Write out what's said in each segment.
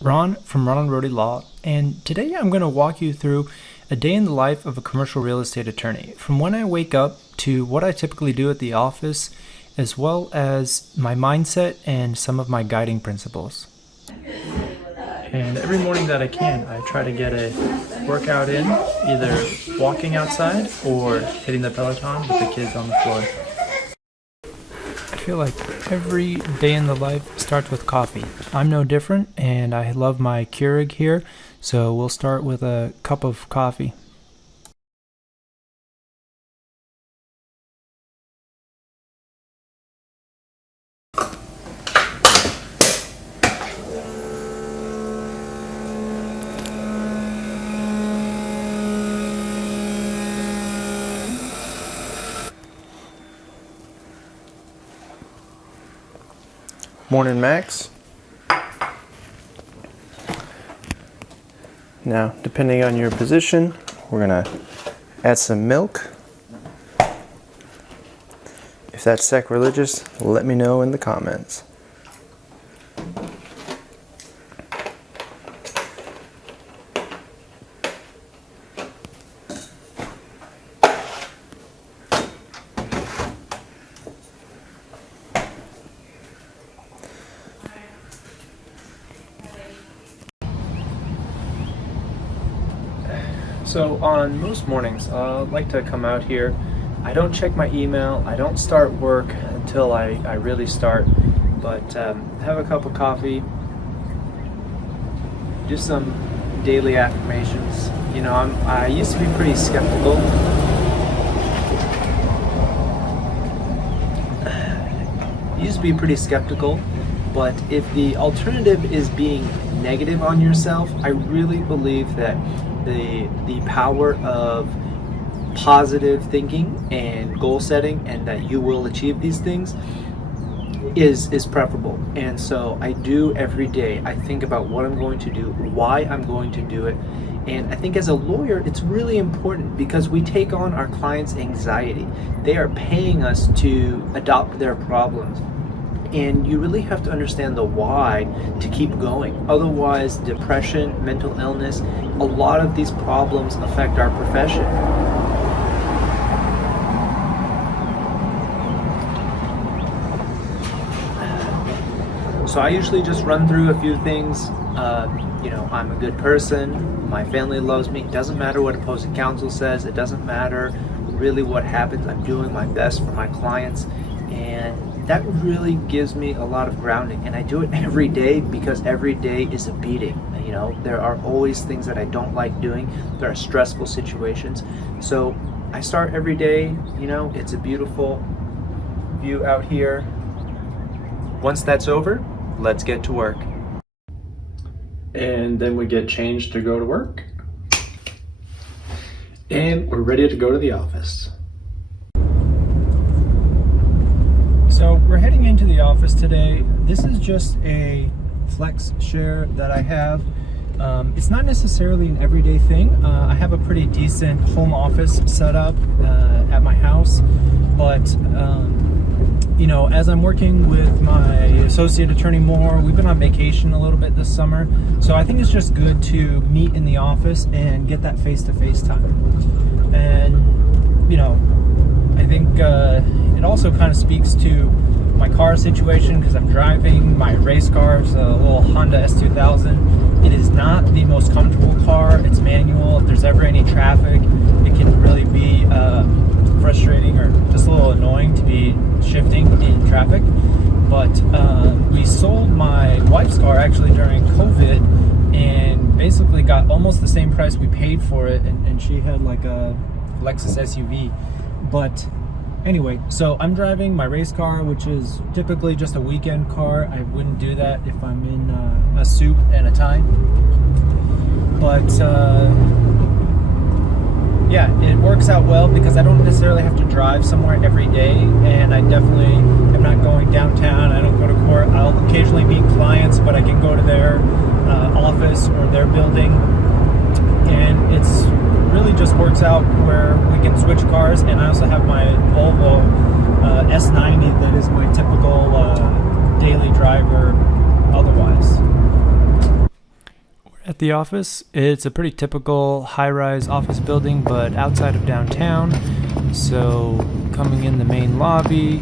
Ron from Ronald Rohde Law, and today I'm going to walk you through a day in the life of a commercial real estate attorney, from when I wake up to what I typically do at the office, as well as my mindset and some of my guiding principles. And every morning that I can, I try to get a workout in, either walking outside or hitting the Peloton with the kids on the floor. I feel like every day in the life starts with coffee. I'm no different, and I love my Keurig here, so we'll start with a cup of coffee. Morning, Max. Now, depending on your position, we're gonna add some milk. If that's sacrilegious, let me know in the comments. So on most mornings, I like to come out here. I don't check my email. I don't start work until I really start. But have a cup of coffee. Do some daily affirmations. You know, I used to be pretty skeptical. But if the alternative is being negative on yourself, I really believe that the power of positive thinking and goal setting, and that you will achieve these things, is preferable. And so I do every day. I think about what I'm going to do, why I'm going to do it. And I think as a lawyer, it's really important because we take on our clients' anxiety. They are paying us to adopt their problems. And you really have to understand the why to keep going. Otherwise, depression, mental illness, a lot of these problems affect our profession. So I usually just run through a few things. You know, I'm a good person. My family loves me. It doesn't matter what opposing counsel says. It doesn't matter really what happens. I'm doing my best for my clients. And that really gives me a lot of grounding, and I do it every day because every day is a beating. You know, there are always things that I don't like doing. There are stressful situations. So I start every day, you know, it's a beautiful view out here. Once that's over, let's get to work. And then we get changed to go to work. And we're ready to go to the office. So we're heading into the office today. This is just a flex share that I have. It's not necessarily an everyday thing. I have a pretty decent home office set up at my house, but you know, as I'm working with my associate attorney more, we've been on vacation a little bit this summer, so I think it's just good to meet in the office and get that face-to-face time. And you know, I think it also kind of speaks to my car situation, because I'm driving my race car. It's a little Honda S2000. It is not the most comfortable car. It's manual. If there's ever any traffic, it can really be frustrating or just a little annoying to be shifting in traffic. But we sold my wife's car actually during COVID and basically got almost the same price we paid for it, and she had like a Lexus SUV. But anyway, so I'm driving my race car, which is typically just a weekend car. I wouldn't do that if I'm in a suit and a tie. But yeah, it works out well because I don't necessarily have to drive somewhere every day, and I definitely am not going downtown. I don't go to court. I'll occasionally meet clients, but I can go to their office or their building, and it's really just works out where we can switch cars. And I also have my Volvo S90 that is my typical daily driver otherwise. at the office. It's a pretty typical high-rise office building, but outside of downtown. So coming in the main lobby,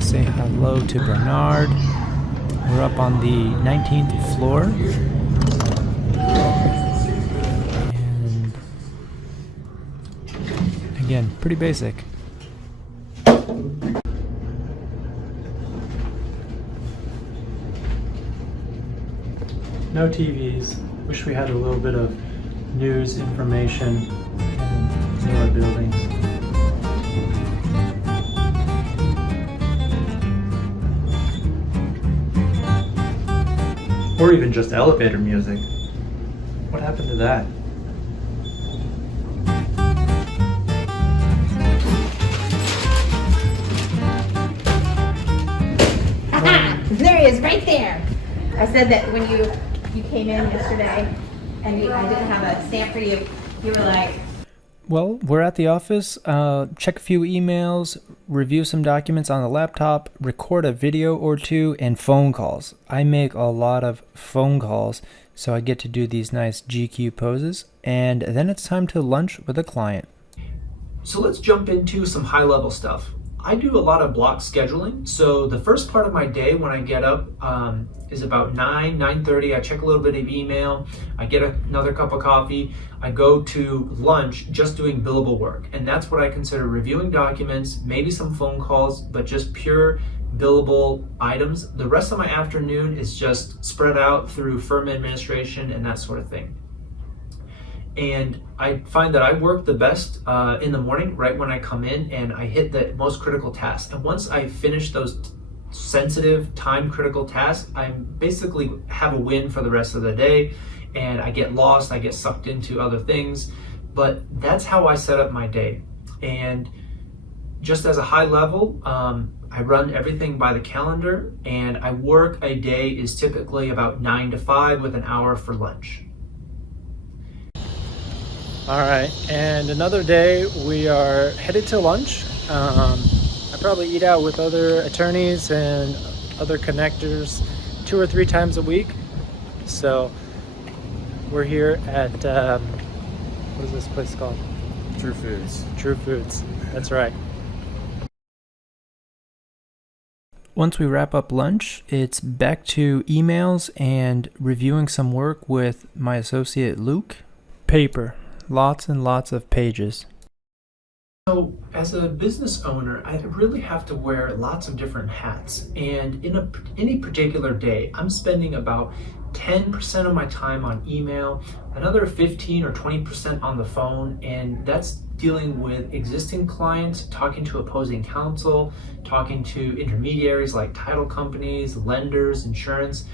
say hello to Bernard. We're up on the 19th floor. And again, pretty basic. No TVs. Wish we had a little bit of news information in newer buildings. Or even just elevator music. What happened to that? There he is, right there. I said that when you came in yesterday and I didn't have a stamp for you, you were like... Well, we're at the office. Check a few emails, review some documents on the laptop, record a video or two, and phone calls. I make a lot of phone calls, so I get to do these nice GQ poses, and then it's time to lunch with a client. So let's jump into some high-level stuff. I do a lot of block scheduling, so the first part of my day when I get up is about 9:30. I check a little bit of email, I get another cup of coffee, I go to lunch just doing billable work, and that's what I consider reviewing documents, maybe some phone calls, but just pure billable items. The rest of my afternoon is just spread out through firm administration and that sort of thing. And I find that I work the best in the morning, right when I come in, and I hit the most critical tasks. And once I finish those sensitive, time-critical tasks, I basically have a win for the rest of the day, and I get lost, I get sucked into other things. But that's how I set up my day. And just as a high level, I run everything by the calendar, and I work a day is typically about 9 to 5 with an hour for lunch. All right, and another day we are headed to lunch. I probably eat out with other attorneys and other connectors 2 or 3 times a week. So we're here at, what is this place called? True Foods. True Foods, that's right. Once we wrap up lunch, it's back to emails and reviewing some work with my associate Luke. Paper. Lots and lots of pages. So as a business owner, I really have to wear lots of different hats. And in any particular day, I'm spending about 10% of my time on email, another 15 or 20% on the phone, and that's dealing with existing clients, talking to opposing counsel, talking to intermediaries like title companies, lenders, insurance.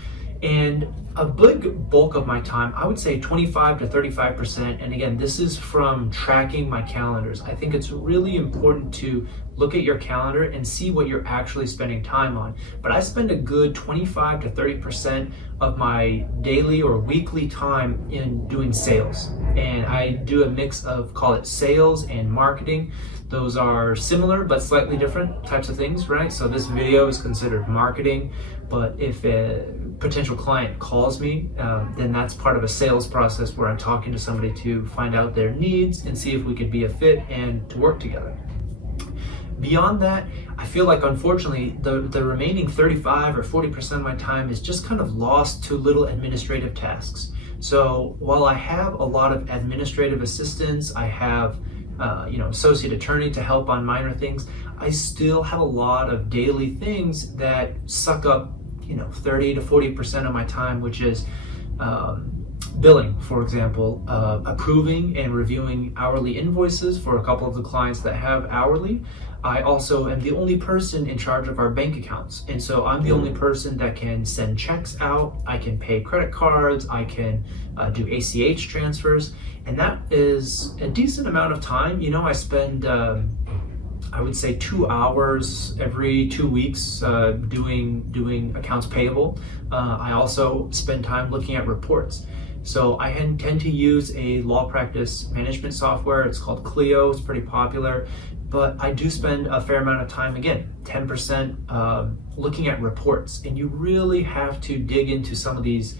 And a big bulk of my time, I would say 25 to 35%, and again, this is from tracking my calendars. I think it's really important to look at your calendar and see what you're actually spending time on. But I spend a good 25 to 30% of my daily or weekly time in doing sales. And I do a mix of, call it sales and marketing. Those are similar but slightly different types of things, right? So this video is considered marketing, but if a potential client calls me, then that's part of a sales process where I'm talking to somebody to find out their needs and see if we could be a fit and to work together. Beyond that, I feel like unfortunately the remaining 35 or 40% of my time is just kind of lost to little administrative tasks. So while I have a lot of administrative assistance, I have associate attorney to help on minor things, I still have a lot of daily things that suck up 30 to 40% of my time, which is billing, for example, approving and reviewing hourly invoices for a couple of the clients that have hourly. I also am the only person in charge of our bank accounts, and so I'm the only person that can send checks out, I can pay credit cards, I can do ACH transfers, and that is a decent amount of time. I spend I would say 2 hours every 2 weeks doing accounts payable. I also spend time looking at reports. So I tend to use a law practice management software. It's called Clio. It's pretty popular. But I do spend a fair amount of time, again, 10%, looking at reports. And you really have to dig into some of these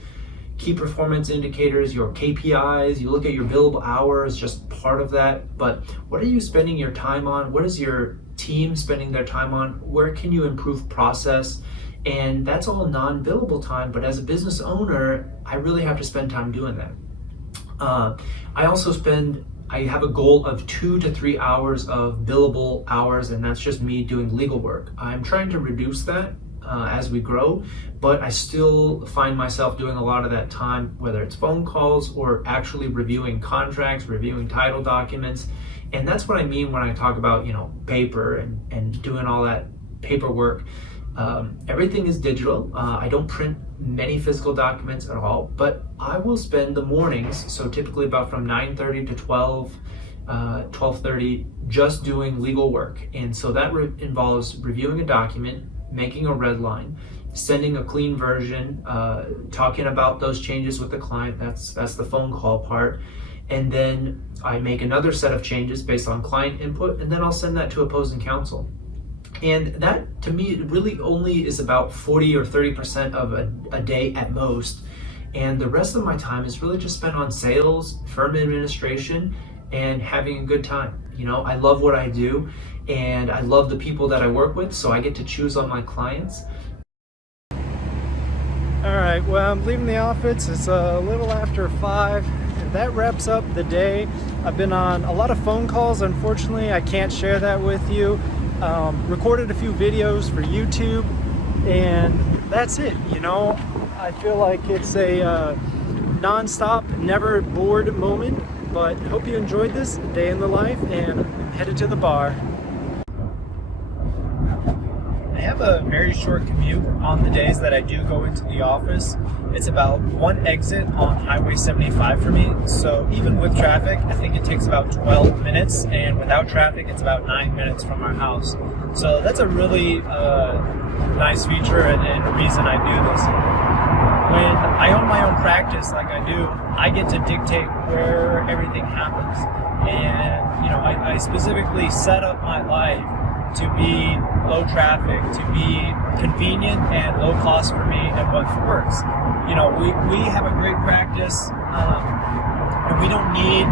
key performance indicators, your KPIs, you look at your billable hours, just part of that. But what are you spending your time on? What is your team spending their time on? Where can you improve process? And that's all non-billable time, but as a business owner, I really have to spend time doing that. I have a goal of 2 to 3 hours of billable hours, and that's just me doing legal work. I'm trying to reduce that as we grow, but I still find myself doing a lot of that time, whether it's phone calls or actually reviewing contracts, reviewing title documents. And that's what I mean when I talk about, paper and doing all that paperwork. Everything is digital. I don't print many physical documents at all, but I will spend the mornings, so typically about from 9:30 to 12:30, just doing legal work. And so that involves reviewing a document, making a red line, sending a clean version, talking about those changes with the client. That's the phone call part. And then I make another set of changes based on client input, and then I'll send that to opposing counsel. And that, to me, really only is about 40 or 30% of a day at most. And the rest of my time is really just spent on sales, firm administration, and having a good time. I love what I do, and I love the people that I work with, so I get to choose on my clients. All right, well, I'm leaving the office. It's a little after 5, and that wraps up the day. I've been on a lot of phone calls. Unfortunately, I can't share that with you. Recorded a few videos for YouTube, and that's it. I feel like it's a non-stop, never bored moment, but hope you enjoyed this day in the life, and I'm headed to the bar. I have a very short commute on the days that I do go into the office. It's about one exit on Highway 75 for me, so even with traffic, I think it takes about 12 minutes, and without traffic, it's about 9 minutes from our house. So that's a really nice feature and a reason I do this. When I own my own practice like I do, I get to dictate where everything happens. And, I specifically set up my life to be low traffic, to be convenient and low cost for me and what works. We have a great practice, and we don't need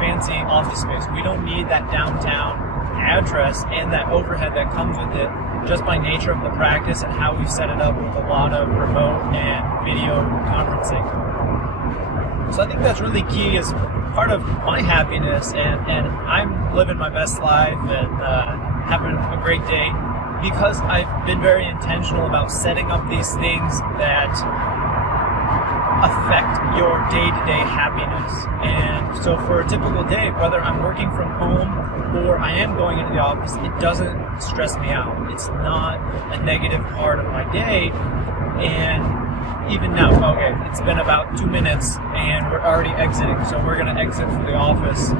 fancy office space. We don't need that downtown address and that overhead that comes with it, just by nature of the practice and how we've set it up with a lot of remote and video conferencing. So I think that's really key as part of my happiness, and I'm living my best life and having a great day because I've been very intentional about setting up these things that affect your day-to-day happiness. And so for a typical day, whether I'm working from home or I am going into the office, it doesn't stress me out. It's not a negative part of my day. And even now, okay, it's been about 2 minutes and we're already exiting, so we're gonna exit from the office.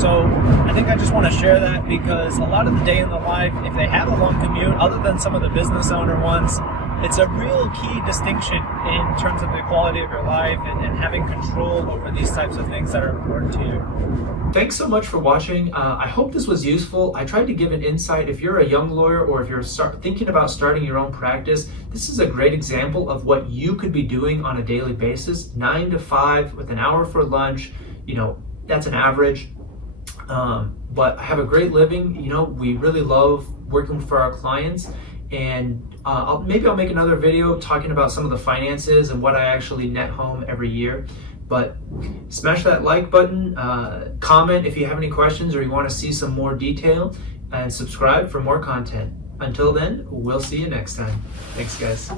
So I think I just want to share that because a lot of the day in the life, if they have a long commute, other than some of the business owner ones, it's a real key distinction in terms of the quality of your life and having control over these types of things that are important to you. Thanks so much for watching. I hope this was useful. I tried to give an insight. If you're a young lawyer or if you're thinking about starting your own practice, this is a great example of what you could be doing on a daily basis. 9 to 5 with an hour for lunch, that's an average. But I have a great living. We really love working for our clients, and maybe I'll make another video talking about some of the finances and what I actually net home every year. But smash that like button, comment if you have any questions or you want to see some more detail, and subscribe for more content. Until then, we'll see you next time. Thanks, guys.